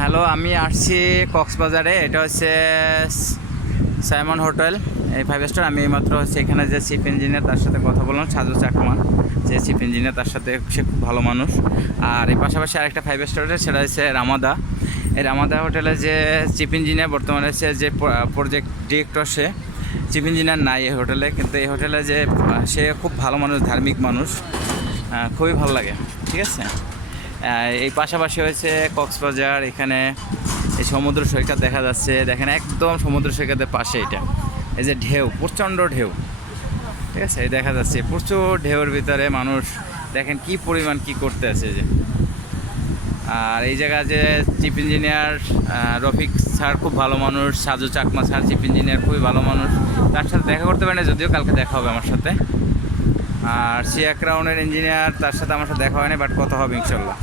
Hello, আমি আসছি কক্সবাজারে। এটা হচ্ছে সাইমন হোটেল, এই 5 স্টার। আমি এইমাত্র হচ্ছে এখানে যে চিফ ইঞ্জিনিয়ার তার সাথে কথা বললাম, সাজু চাকমা, যে চিফ ইঞ্জিনিয়ার, তার সাথে সে খুব ভালো মানুষ। আর এই পাশাপাশি আরেকটা 5 স্টার হোটেল, সেটা হচ্ছে রামাদা। এই রামাদা হোটেলে যে চিফ ইঞ্জিনিয়ার বর্তমানে হচ্ছে যে প্রজেক্ট ডিরেক্টর, সে চিফ ইঞ্জিনিয়ার নাই এই হোটেলে, কিন্তু এই হোটেলে যে সে খুব ভালো মানুষ, ধার্মিক মানুষ, খুবই ভালো লাগে। ঠিক আছে, এই পাশাপাশি হয়েছে কক্সবাজার। এখানে এই সমুদ্র সৈকত দেখা যাচ্ছে, দেখেন একদম সমুদ্র সৈকতের পাশে এটা। এই যে ঢেউ, প্রচণ্ড ঢেউ, ঠিক আছে, এই দেখা যাচ্ছে প্রচুর ঢেউর ভিতরে মানুষ দেখেন কি পরিমাণ কি করতে আছে যে। আর এই জায়গায় যে চিফ ইঞ্জিনিয়ার রফিক স্যার খুব ভালো মানুষ, Saju Chakma sir chief engineer খুবই ভালো মানুষ। তার সাথে দেখা করতে পারি না, যদিও কালকে দেখা হবে আমার সাথে। আর সিয়া ক্রাউনের ইঞ্জিনিয়ার, তার সাথে আমার সাথে দেখা হয়নি, বাট কথা হবে ইনশাল্লাহ।